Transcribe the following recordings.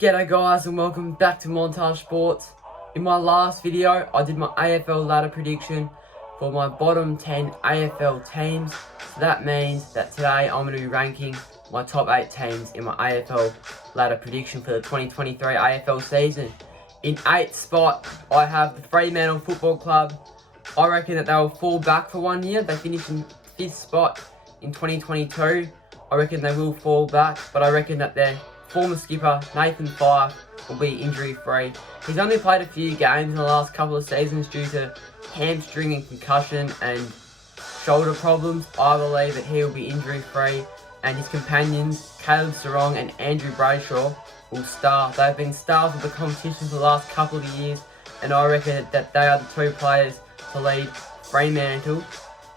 G'day guys and welcome back to MonTaj Sports. In my last video, I did my AFL ladder prediction for my bottom 10 AFL teams. So that means that today I'm going to be ranking my top 8 teams in my AFL ladder prediction for the 2023 AFL season. In 8th spot, I have the Fremantle Football Club. I reckon that they will fall back for 1 year. They finished in 5th spot in 2022. I reckon they will fall back, but I reckon that their former skipper Nathan Fyfe will be injury free. He's only played a few games in the last couple of seasons due to hamstring and concussion and shoulder problems. I believe that he will be injury free, and his companions Caleb Sarong and Andrew Brayshaw will star. They've been stars of the competition for the last couple of years, and I reckon that they are the two players to lead Fremantle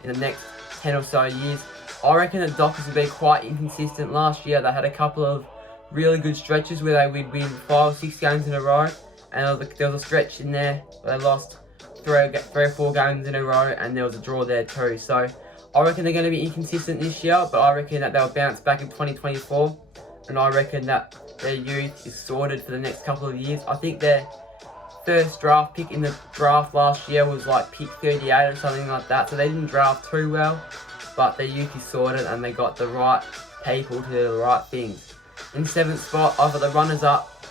in the next 10 or so years. I reckon the Dockers will be quite inconsistent. Last year they had a couple of really good stretches where they would win 5 or 6 games in a row, and there was a stretch in there where they lost 3 or 4 games in a row, and there was a draw there too. So I reckon they're going to be inconsistent this year, but I reckon that they'll bounce back in 2024, and I reckon that their youth is sorted for the next couple of years. I think their first draft pick in the draft last year was like pick 38 or something like that, so they didn't draft too well, but their youth is sorted and they got the right people to do the right things. In 7th spot, I've got the runners-up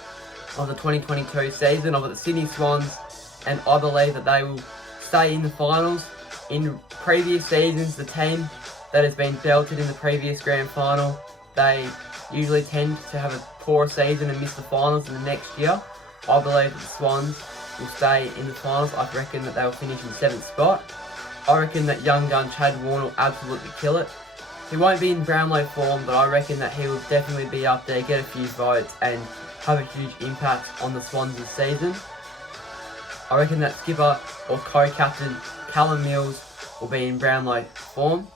of the 2022 season. I've got the Sydney Swans, and I believe that they will stay in the finals. In previous seasons, the team that has been belted in the previous grand final, they usually tend to have a poor season and miss the finals in the next year. I believe that the Swans will stay in the finals. I reckon that they will finish in 7th spot. I reckon that young gun Chad Warner will absolutely kill it. He won't be in Brownlow form, but I reckon that he will definitely be up there, get a few votes, and have a huge impact on the Swans this season. I reckon that skipper or co-captain Callum Mills will be in Brownlow form.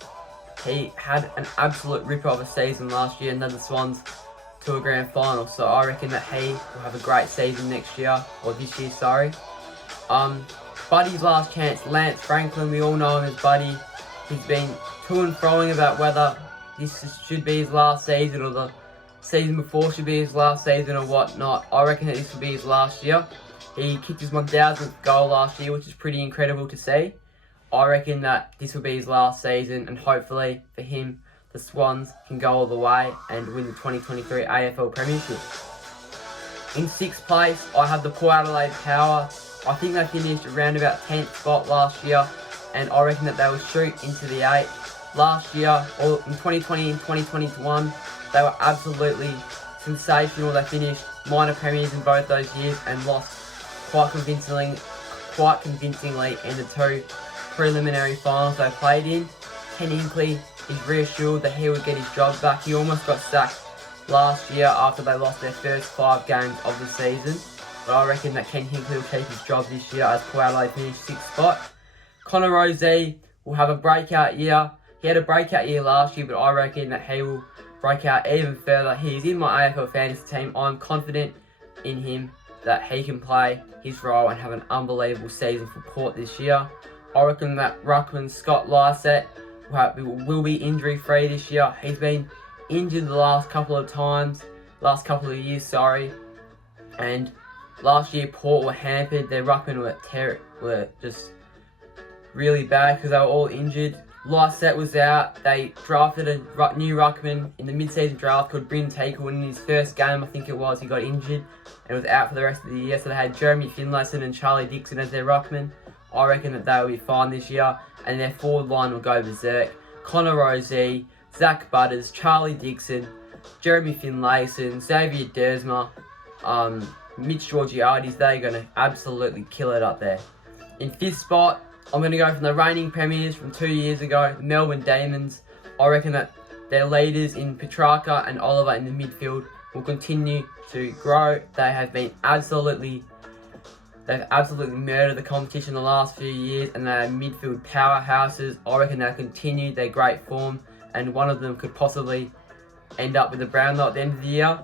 He had an absolute ripper of a season last year and led the Swans to a grand final, so I reckon that he will have a great season next year, or this year, sorry. Buddy's last chance, Lance Franklin, we all know him as Buddy. He's been to and froing about whether this should be his last season or the season before should be his last season or whatnot. I reckon that this will be his last year. He kicked his 1000th goal last year, which is pretty incredible to see. I reckon that this will be his last season, and hopefully for him, the Swans can go all the way and win the 2023 AFL Premiership. In 6th place, I have the Port Adelaide Power. I think they finished around about 10th spot last year, and I reckon that they will shoot into the 8. Last year, or in 2020 and 2021, they were absolutely sensational. They finished minor premiers in both those years and lost quite convincingly in the 2 preliminary finals they played in. Ken Hinkley is reassured that he would get his job back. He almost got sacked last year after they lost their first 5 games of the season, but I reckon that Ken Hinkley will keep his job this year as Port Adelaide finished 6th spot. Connor Rozee will have a breakout year. He had a breakout year last year, but I reckon that he will break out even further. He is in my AFL fantasy team. I'm confident in him that he can play his role and have an unbelievable season for Port this year. I reckon that ruckman Scott Lysett will be injury free this year. He's been injured the last couple of years, and last year Port were hampered. Their ruckmen were just really bad because they were all injured. Lysett was out. They drafted a new ruckman in the mid-season draft called Bryn Teakle, and in his first game, I think it was, he got injured and was out for the rest of the year. So they had Jeremy Finlayson and Charlie Dixon as their ruckman. I reckon that they will be fine this year, and their forward line will go berserk. Connor Rozee, Zach Butters, Charlie Dixon, Jeremy Finlayson, Xavier Dersma, Mitch Georgiades, they're going to absolutely kill it up there. In 5th spot, I'm going to go from the reigning premiers from 2 years ago, the Melbourne Demons. I reckon that their leaders in Petrarca and Oliver in the midfield will continue to grow. They've absolutely murdered the competition the last few years, and they're midfield powerhouses. I reckon they'll continue their great form, and one of them could possibly end up with a Brownlow at the end of the year.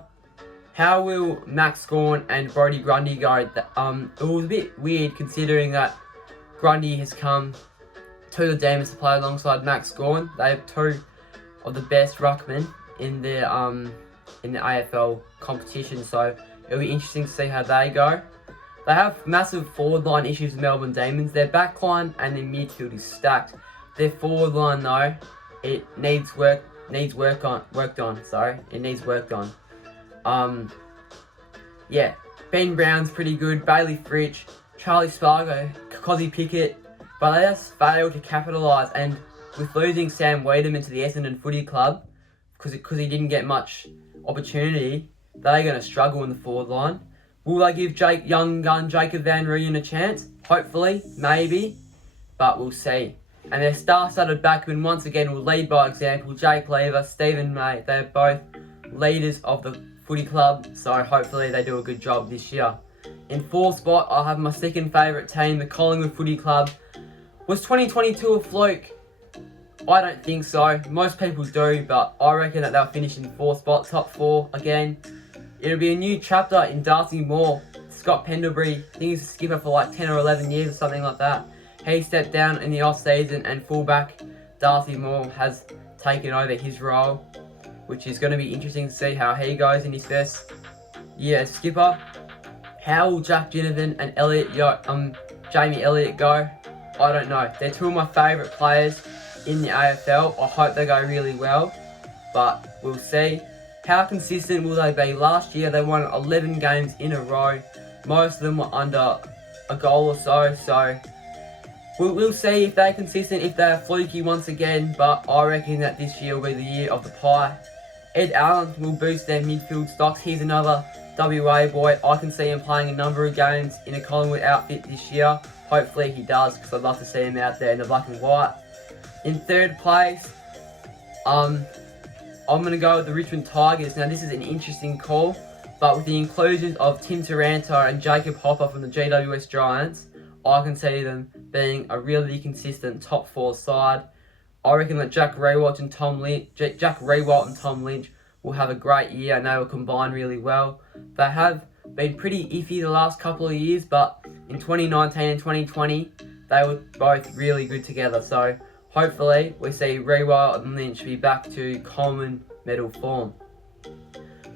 How will Max Gawn and Brodie Grundy go? It was a bit weird considering that Grundy has come to the Demons to play alongside Max Gawn. They have 2 of the best ruckmen in the AFL competition, so It'll be interesting to see how they go. They have massive forward line issues with Melbourne Demons. Their back line and their midfield is stacked. Their forward line though, it needs worked on. Yeah, Ben Brown's pretty good, Bailey Fritsch, Charlie Spargo, Cozzy Pickett, but they just failed to capitalise. And with losing Sam Wiedemann to the Essendon Footy Club, because he didn't get much opportunity, they're going to struggle in the forward line. Will they give young gun Jacob Van Rooyen a chance? Hopefully, maybe, but we'll see. And their star-studded backmen once again will lead by example. Jake Lever, Stephen May, they're both leaders of the footy club, so hopefully they do a good job this year. In fourth spot, I have my second favourite team, the Collingwood Footy Club. Was 2022 a fluke? I don't think so. Most people do, but I reckon that they'll finish in fourth spot, top four again. It'll be a new chapter in Darcy Moore. Scott Pendlebury, I think he's a skipper for like 10 or 11 years or something like that. He stepped down in the off-season and fullback Darcy Moore has taken over his role, which is going to be interesting to see how he goes in his first year as skipper. How will Jack Ginnivan and Jamie Elliott go? I don't know. They're two of my favourite players in the AFL. I hope they go really well, but we'll see. How consistent will they be? Last year they won 11 games in a row. Most of them were under a goal or so we'll see if they're consistent, if they're fluky once again, but I reckon that this year will be the year of the pie. Ed Allen will boost their midfield stocks. He's another WA boy. I can see him playing a number of games in a Collingwood outfit this year. Hopefully he does, because I'd love to see him out there in the black and white. In third place, I'm going to go with the Richmond Tigers. Now this is an interesting call, but with the inclusions of Tim Taranto and Jacob Hopper from the GWS Giants, I can see them being a really consistent top four side. I reckon that Jack Riewoldt and Tom Lynch will have a great year and they will combine really well. They have been pretty iffy the last couple of years, but in 2019 and 2020, they were both really good together. So hopefully we see Riewoldt and Lynch be back to Coleman medal form.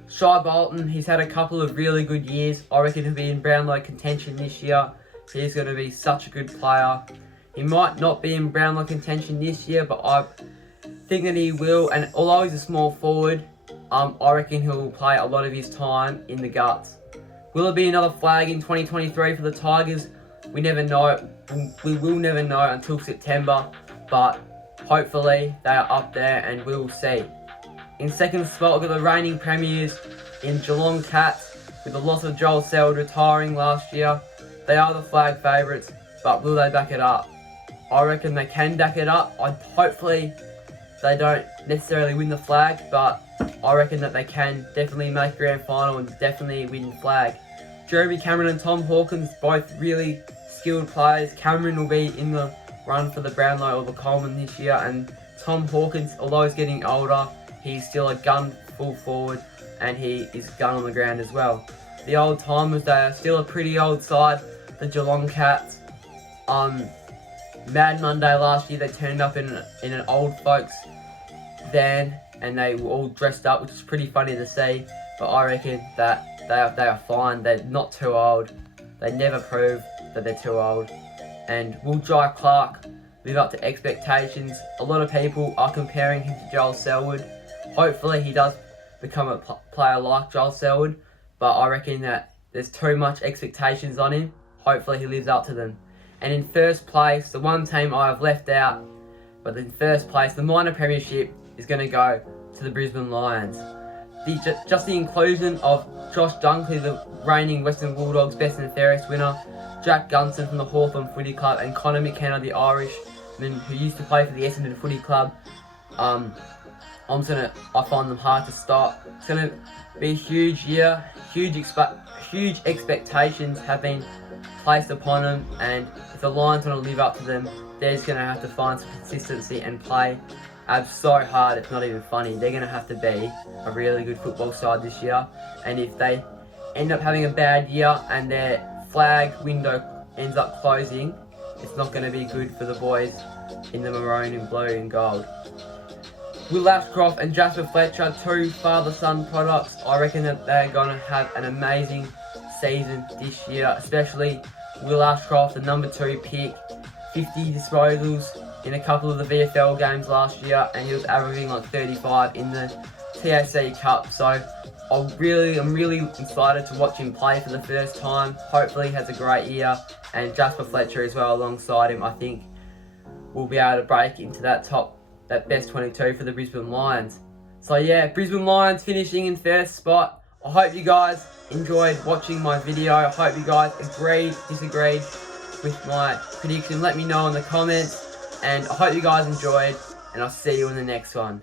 Shai Bolton, he's had a couple of really good years. I reckon he'll be in Brownlow contention this year. He's going to be such a good player. He might not be in Brownlow contention this year, but I think that he will. And although he's a small forward, I reckon he'll play a lot of his time in the guts. Will it be another flag in 2023 for the Tigers? We never know. We will never know until September, but hopefully they are up there and we'll see. In second spot, we've got the reigning premiers in Geelong Cats, with the loss of Joel Selwood retiring last year. They are the flag favourites, but will they back it up? I reckon they can back it up. Hopefully they don't necessarily win the flag, but I reckon that they can definitely make grand final and definitely win flag. Jeremy Cameron and Tom Hawkins, both really skilled players. Cameron will be in the run for the Brownlow or the Coleman this year, and Tom Hawkins, although he's getting older, he's still a gun full forward and he is gun on the ground as well. The old timers, they are still a pretty old side, the Geelong Cats. Mad Monday last year, they turned up in an old folks van and they were all dressed up, which is pretty funny to see. But I reckon that they are fine. They're not too old. They never prove that they're too old. And will Jai Clark live up to expectations? A lot of people are comparing him to Joel Selwood. Hopefully he does become a player like Joel Selwood, but I reckon that there's too much expectations on him. Hopefully he lives up to them. And in first place, the one team I have left out, but in first place, the minor premiership is going to go to the Brisbane Lions. Just the inclusion of Josh Dunkley, the reigning Western Bulldogs best and fairest winner, Jack Gunson from the Hawthorn Footy Club, and Connor McKenna, the Irishman who used to play for the Essendon Footy Club. I find them hard to stop. It's going to be a huge year. Huge expectations have been placed upon them, and if the Lions want to live up to them, they're just going to have to find some consistency and play so hard it's not even funny. They're going to have to be a really good football side this year, and if they end up having a bad year and their flag window ends up closing, it's not going to be good for the boys in the maroon and blue and gold. Will Ashcroft and Jasper Fletcher, two father-son products. I reckon that they're going to have an amazing season this year, especially Will Ashcroft, the number 2 pick, 50 disposals in a couple of the VFL games last year, and he was averaging like 35 in the TAC Cup. So I'm really excited to watch him play for the first time. Hopefully he has a great year, and Jasper Fletcher as well alongside him. I think we'll be able to break into that best 22 for the Brisbane Lions. So yeah, Brisbane Lions finishing in first spot. I hope you guys enjoyed watching my video. I hope you guys agreed, disagreed with my prediction. Let me know in the comments, and I hope you guys enjoyed, and I'll see you in the next one.